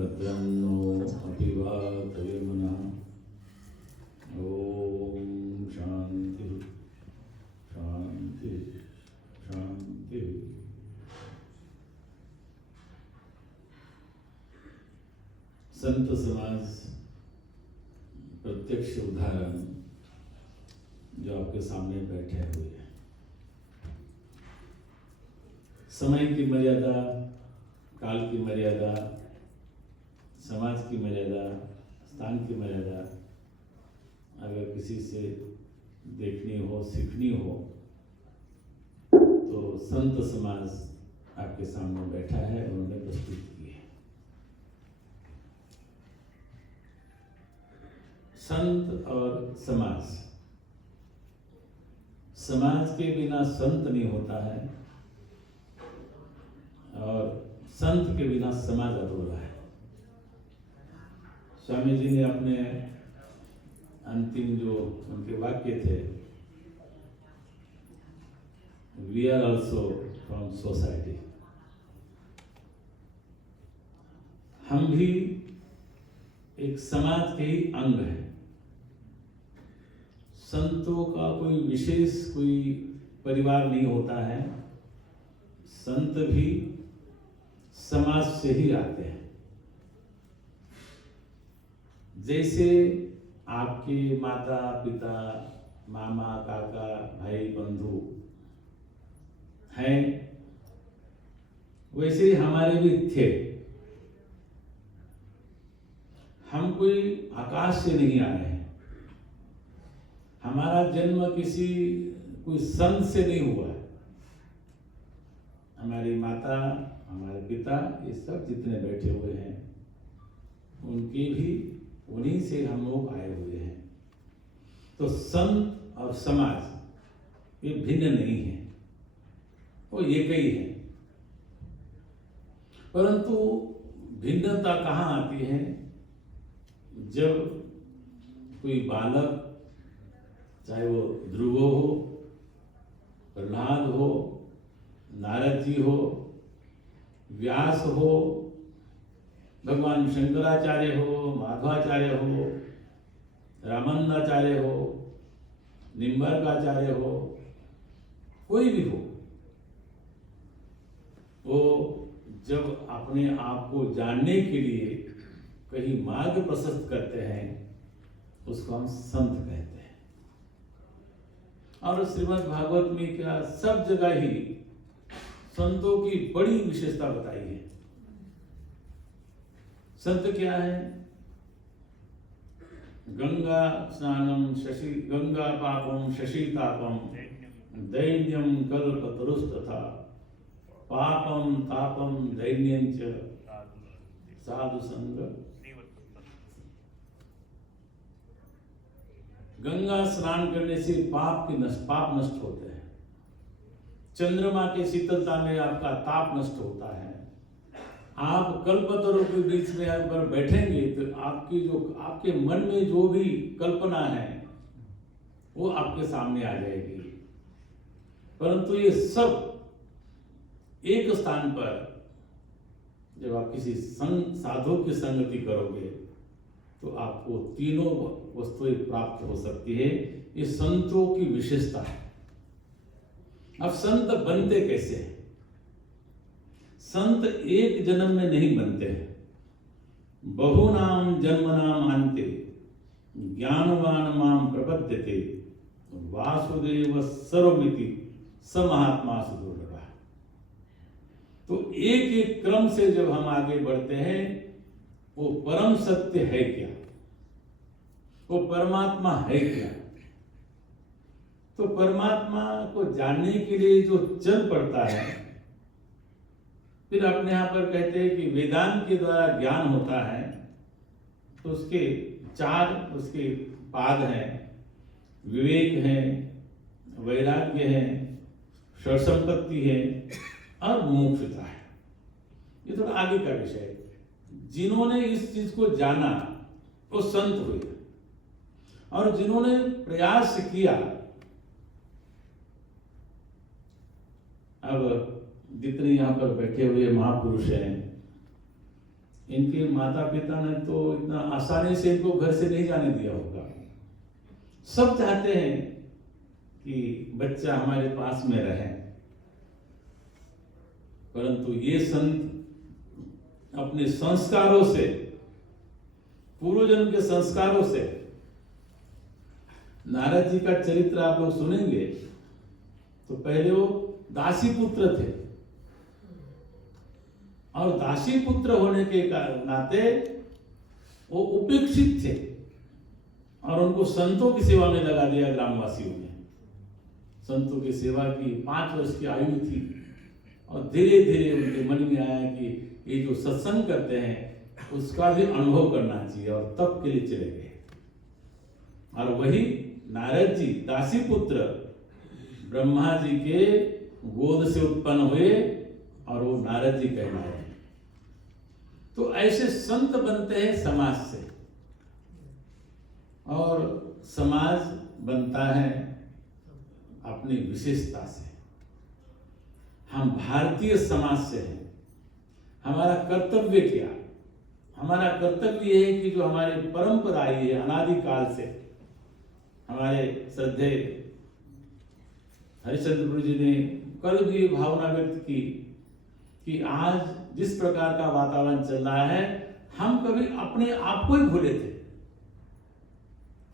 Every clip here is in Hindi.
भद्रं नो अभिवादयेमनः। ओम शांति शांति शांति। संत समाज प्रत्यक्ष उदाहरण जो आपके सामने बैठे हुए हैं। समय की मर्यादा, काल की मर्यादा, समाज की मर्यादा, स्थान की मर्यादा अगर किसी से देखनी हो, सीखनी हो, तो संत समाज आपके सामने बैठा है, उन्होंने प्रस्तुत की है। संत और समाज, समाज के बिना संत नहीं होता है और संत के बिना समाज अधूरा है। स्वामी जी ने अपने अंतिम जो उनके वाक्य थे, we are also from society, हम भी एक समाज के ही अंग हैं। संतों का कोई विशेष कोई परिवार नहीं होता है, संत भी समाज से ही आते हैं। जैसे आपके माता पिता, मामा, काका, भाई, बंधु हैं, वैसे ही हमारे भी थे। हम कोई आकाश से नहीं आए हैं, हमारा जन्म किसी कोई संत से नहीं हुआ है। हमारी माता, हमारे पिता, ये सब जितने बैठे हुए हैं, उनकी भी उन्हीं से हम लोग आए हुए हैं। तो संत और समाज ये भिन्न नहीं है, वो एक ही है। परंतु भिन्नता कहाँ आती है? जब कोई बालक, चाहे वो ध्रुव हो, प्रहलाद हो, नारद जी हो, व्यास हो, भगवान शंकराचार्य हो, माधवाचार्य हो, रामानंदाचार्य हो, निम्बर्काचार्य हो, कोई भी हो, वो जब अपने आप को जानने के लिए कहीं मार्ग प्रशस्त करते हैं, उसको हम संत कहते हैं। और श्रीमद् भागवत में क्या सब जगह ही संतों की बड़ी विशेषता बताई है। संत क्या है? गंगा स्नानम शशि, गंगा पापम शशि तापम, दैन्यम कल्पतरुस्तथा, पापम तापम दैन्यं च साधु संग। गंगा स्नान करने से पाप नष्ट होते हैं। चंद्रमा के शीतलता में आपका ताप नष्ट होता है। आप कल्पतरु के बीच में अगर बैठेंगे तो आपके मन में जो भी कल्पना है वो आपके सामने आ जाएगी। परंतु ये सब एक स्थान पर जब आप किसी साधु की संगति करोगे तो आपको तीनों वस्तुएं प्राप्त हो सकती है। ये संतों की विशेषता है। अब संत बनते कैसे हैं? संत एक जन्म में नहीं बनते हैं। बहुनाम जन्मनाम अन्ते ज्ञानवान माम प्रपद्यते वासुदेव सर्वमिति स महात्मा सुदुर्लभः। तो एक एक क्रम से जब हम आगे बढ़ते हैं, वो परम सत्य है क्या, वो परमात्मा है क्या, तो परमात्मा को जानने के लिए जो चल पड़ता है, फिर अपने यहाँ पर कहते हैं कि वेदांत के द्वारा ज्ञान होता है। तो उसके चार उसके पाद हैं, विवेक है, वैराग्य है, षट्संपत्ति है और मुमुक्षुता है। ये थोड़ा आगे का विषय है। जिन्होंने इस चीज को जाना वो संत हुए, और जिन्होंने प्रयास किया, अब जितने यहाँ पर बैठे हुए महापुरुष हैं, इनके माता पिता ने तो इतना आसानी से इनको घर से नहीं जाने दिया होगा। सब चाहते हैं कि बच्चा हमारे पास में रहे, परंतु ये संत अपने संस्कारों से, पूर्वजन्म के संस्कारों से, नारद जी का चरित्र आप लोग सुनेंगे तो पहले वो दासी पुत्र थे, और दासी पुत्र होने के नाते वो उपेक्षित थे, और उनको संतों की सेवा में लगा दिया ग्रामवासियों ने। संतों की सेवा की 5 वर्ष की आयु थी, और धीरे धीरे उनके मन में आया कि ये जो सत्संग करते हैं उसका भी अनुभव करना चाहिए, और तब के लिए चले गए। और वही नारद जी दासी पुत्र ब्रह्मा जी के गोद से उत्पन्न हुए, और वो नारद जी कहलाए। तो ऐसे संत बनते हैं समाज से, और समाज बनता है अपनी विशेषता से। हम भारतीय समाज से हैं। हमारा कर्तव्य क्या? हमारा कर्तव्य ये है कि जो हमारी परंपरा आई है अनादिकाल से, हमारे श्रद्धेय हरिश्चंद्र गुरु जी ने कल भी भावना व्यक्त की कि आज जिस प्रकार का वातावरण चल रहा है, हम कभी अपने आप को ही भूले थे।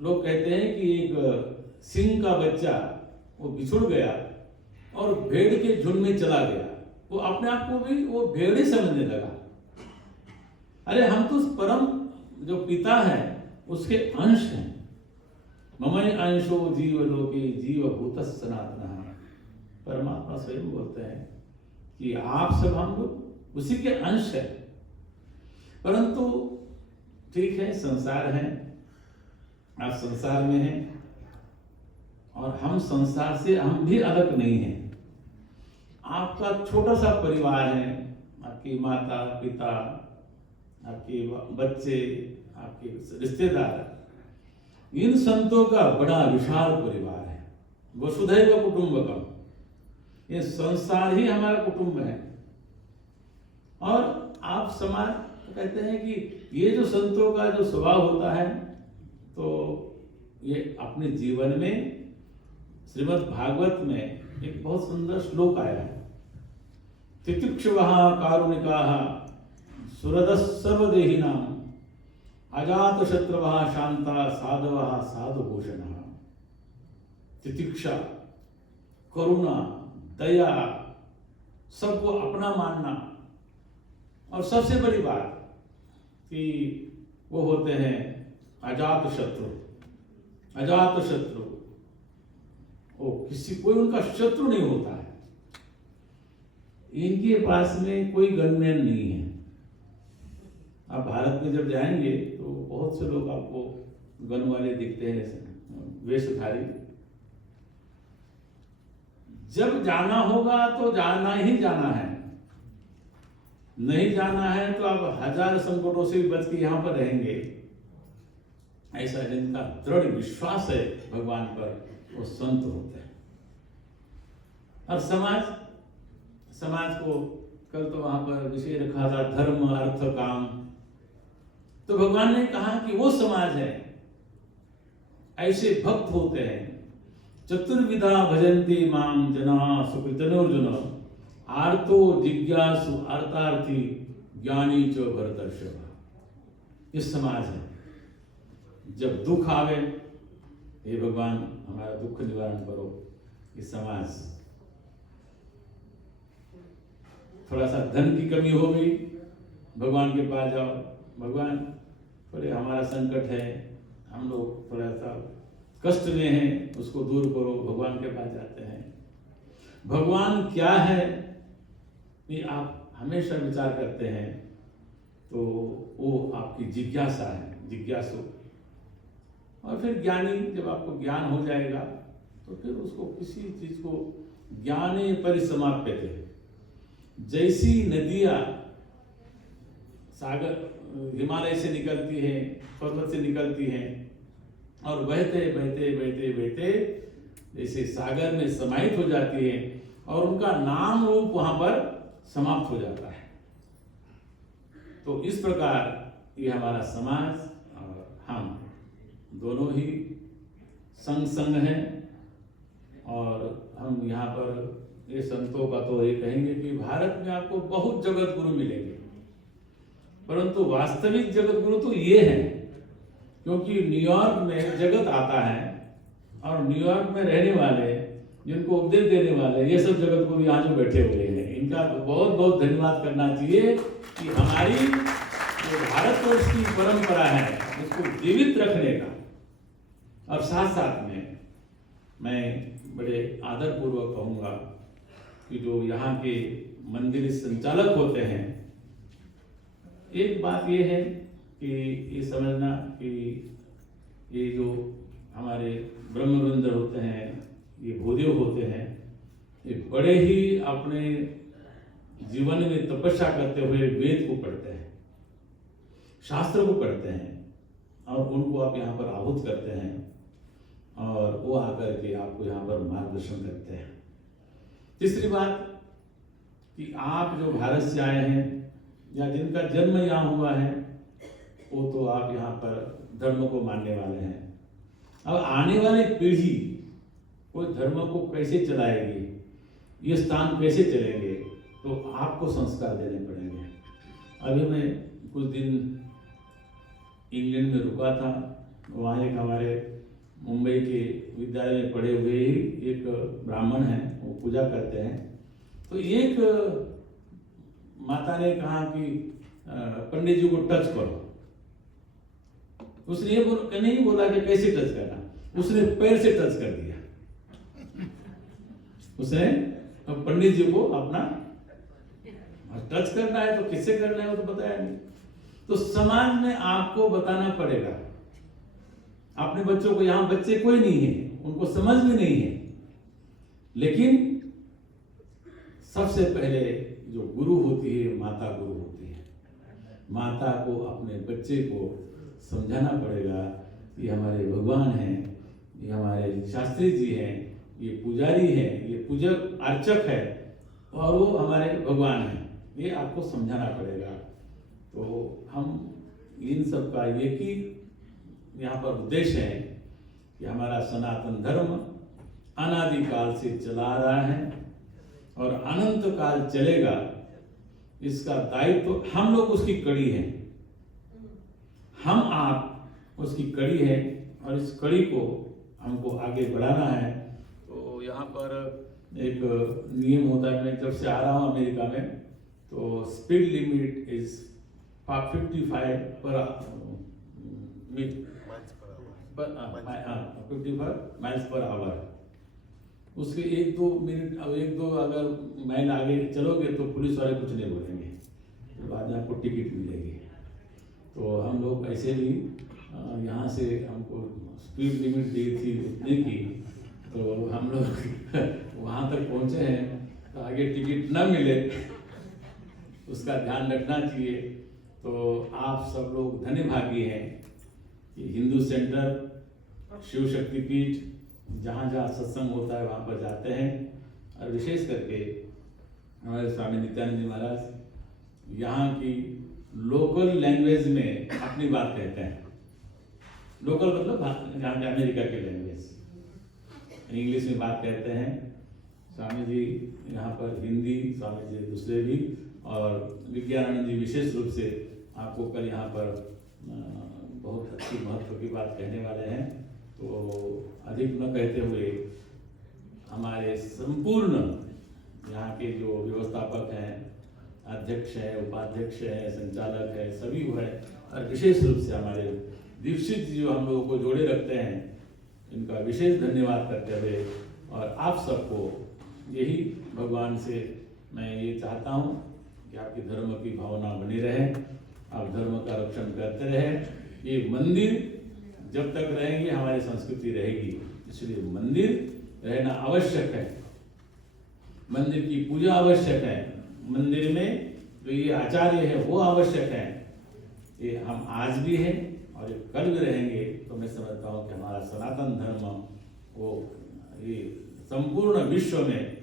लोग कहते हैं कि एक सिंह का बच्चा वो बिछुड़ गया और भेड़ के झुंड में चला गया, वो अपने आप को भी वो भेड़ ही समझने लगा। अरे हम तो उस परम जो पिता है उसके अंश हैं। ममय अंशो जीव लोके जीव भूत सनातन। परमात्मा स्वयं बोलते हैं कि आप सब हम लोग उसी के अंश है। परंतु ठीक है, संसार है, आप संसार में हैं, और हम संसार से हम भी अलग नहीं हैं। आपका छोटा सा परिवार है, आपकी माता पिता, आपके बच्चे, आपके रिश्तेदार, इन संतों का बड़ा विशाल परिवार है। वसुधैव कुटुंबकम, ये संसार ही हमारा कुटुंब है। और आप समाज कहते हैं कि ये जो संतों का जो स्वभाव होता है, तो ये अपने जीवन में श्रीमद् भागवत में एक बहुत सुंदर श्लोक आया है। तितिक्षुवः कारुणिकाः सुहृदः सर्वदेहिनां अजातशत्रुवः शान्ता साधवः साधुभूषणः। तितिक्षा, करुणा, दया, सबको अपना मानना, और सबसे बड़ी बात कि वो होते हैं अजात शत्रु। अजात शत्रु, वो किसी कोई उनका शत्रु नहीं होता है। इनके पास में कोई गनमैन नहीं है। आप भारत में जब जाएंगे तो बहुत से लोग आपको गन वाले दिखते हैं, वेशधारी। जब जाना होगा तो जाना ही जाना है, नहीं जाना है तो आप 1000 संकटों से भी बच के यहाँ पर रहेंगे। ऐसा जिनका दृढ़ विश्वास है भगवान पर, वो संत होते हैं। और समाज को कल तो वहां पर विषय रखा था धर्म अर्थ काम, तो भगवान ने कहा कि वो समाज है, ऐसे भक्त होते हैं। चतुर्विधा भजन्ति मां जना सुकृतनोर्जुन, आर्तो जिज्ञासु अर्थार्थी ज्ञानी च भरतर्षभ। इस समाज है। जब दुख आवे, हे भगवान हमारा दुख निवारण करो, इस समाज। थोड़ा सा धन की कमी हो गई, भगवान के पास जाओ, भगवान थोड़े हमारा संकट है, हम लोग थोड़ा सा कष्ट में हैं, उसको दूर करो, भगवान के पास जाते हैं। भगवान क्या है ये आप हमेशा विचार करते हैं, तो वो आपकी जिज्ञासा है, जिज्ञासु। और फिर ज्ञानी, जब आपको ज्ञान हो जाएगा तो फिर उसको किसी चीज को ज्ञाने परिसमाप्यते। जैसी नदियां सागर हिमालय से निकलती हैं, पर्वत से निकलती हैं, और बहते बहते बहते बहते जैसे सागर में समाहित हो जाती है, और उनका नाम रूप वहां पर समाप्त हो जाता है। तो इस प्रकार ये हमारा समाज और हम दोनों ही संग संग हैं। और हम यहाँ पर ये संतों का तो ये कहेंगे कि भारत में आपको बहुत जगत गुरु मिलेंगे, परंतु वास्तविक जगत गुरु तो ये हैं, क्योंकि न्यूयॉर्क में जगत आता है और न्यूयॉर्क में रहने वाले जिनको उपदेश देने वाले ये सब जगत गुरु यहाँ जो बैठे हुए हैं, इनका तो बहुत बहुत धन्यवाद करना चाहिए कि हमारी जो भारतवर्ष की परंपरा है उसको जीवित रखने का। और साथ साथ में मैं बड़े आदरपूर्वक कहूँगा कि जो यहाँ के मंदिर संचालक होते हैं, एक बात ये है कि ये समझना कि ये जो हमारे ब्रह्मरुद्र होते हैं, ये भूदेव होते हैं, ये बड़े ही अपने जीवन में तपस्या करते हुए वेद को पढ़ते हैं, शास्त्र को पढ़ते हैं, और उनको आप यहाँ पर आहूत करते हैं और वो आकर के आपको यहाँ पर मार्गदर्शन करते हैं। तीसरी बात कि आप जो भारत से आए हैं या जिनका जन्म यहाँ हुआ है, वो तो आप यहाँ पर धर्म को मानने वाले हैं। अब आने वाली पीढ़ी कोई धर्म को कैसे चलाएगी, ये स्थान कैसे चलेंगे, तो आपको संस्कार देने पड़ेंगे। अभी मैं कुछ दिन इंग्लैंड में रुका था, वहाँ एक हमारे मुंबई के विद्यालय में पढ़े हुए ही एक ब्राह्मण हैं, वो पूजा करते हैं। तो एक माता ने कहा कि पंडित जी को टच करो। उसने ये नहीं बोला कि कैसे टच करना, उसने पैर से टच कर दिया। उसने पंडित जी को अपना टच करना है तो किससे करना है वो तो बताया नहीं। तो समाज में आपको बताना पड़ेगा। अपने बच्चों को, यहाँ बच्चे कोई नहीं है, उनको समझ भी नहीं है, लेकिन सबसे पहले जो गुरु होती है माता गुरु होती है। माता को अपने बच्चे को समझाना पड़ेगा कि हमारे भगवान हैं, ये हमारे शास्त्री जी हैं, ये पुजारी हैं, ये पूजक अर्चक है और वो हमारे भगवान हैं, ये आपको समझाना पड़ेगा। तो हम इन सब का एक ही यहाँ पर उद्देश्य है कि हमारा सनातन धर्म अनादिकाल से चला आ रहा है और अनंत काल चलेगा। इसका दायित्व तो हम लोग उसकी कड़ी है, हम आप उसकी कड़ी है और इस कड़ी को हमको आगे बढ़ाना है। तो यहाँ पर एक नियम होता है, मैं जब से आ रहा हूँ अमेरिका में, तो speed limit is 55 miles per hour. उसके 1-2 मिनट, अब 1-2 अगर माइल आगे चलोगे तो पुलिस वाले कुछ नहीं बोलेंगे, तो बाद में आपको टिकट मिलेगी। तो हम लोग ऐसे भी यहाँ से हमको स्पीड लिमिट दी थी उतने की, तो हम लोग वहाँ तक पहुँचे हैं, तो आगे टिकट न मिले उसका ध्यान रखना चाहिए। तो आप सब लोग धन्यभागी हैं कि हिंदू सेंटर, शिव शक्ति पीठ, जहाँ जहाँ सत्संग होता है वहाँ पर जाते हैं। और विशेष करके हमारे स्वामी नित्यानंद जी महाराज यहाँ की लोकल लैंग्वेज में अपनी बात कहते हैं। लोकल मतलब यहाँ के अमेरिका के लैंग्वेज, इंग्लिश में बात कहते हैं। स्वामी जी यहाँ पर हिंदी, स्वामी जी दूसरे भी, और विज्ञानानंद जी विशेष रूप से आपको कल यहाँ पर बहुत अच्छी महत्व की बात कहने वाले हैं। तो अधिक न कहते हुए हमारे संपूर्ण यहाँ के जो व्यवस्थापक हैं, अध्यक्ष हैं, उपाध्यक्ष हैं, संचालक हैं, सभी वो है, और विशेष रूप से हमारे दीक्षित जी जो हम लोगों को जोड़े रखते हैं, इनका विशेष धन्यवाद करते हुए, और आप सबको यही भगवान से मैं ये चाहता हूँ कि आपकी धर्म की भावना बनी रहे, आप धर्म का रक्षण करते रहें। ये मंदिर जब तक रहेंगे हमारी संस्कृति रहेगी, इसलिए मंदिर रहना आवश्यक है, मंदिर की पूजा आवश्यक है, मंदिर में जो ये आचार्य है वो आवश्यक है। ये हम आज भी हैं और ये कल भी रहेंगे। तो मैं समझता हूँ कि हमारा सनातन धर्म वो ये संपूर्ण विश्व में,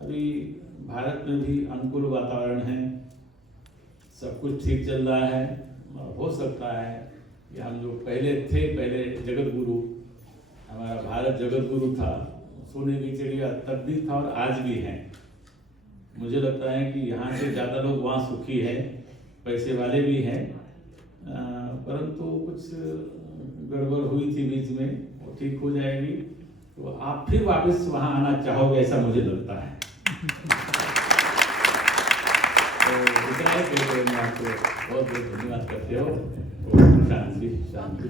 अभी भारत में भी अनुकूल वातावरण है, सब कुछ ठीक चल रहा है। हो सकता है कि हम जो पहले जगत गुरु, हमारा भारत जगत गुरु था, सोने की चिड़िया तब भी था और आज भी है। मुझे लगता है कि यहाँ से ज़्यादा लोग वहाँ सुखी है, पैसे वाले भी हैं, परंतु कुछ गड़बड़ हुई थी बीच में, वो ठीक हो जाएगी तो आप फिर वापस वहाँ आना चाहोगे, ऐसा मुझे लगता है। तो इतना ही कहते मैं आपको बहुत बहुत धन्यवाद करते हो। शांति शांति।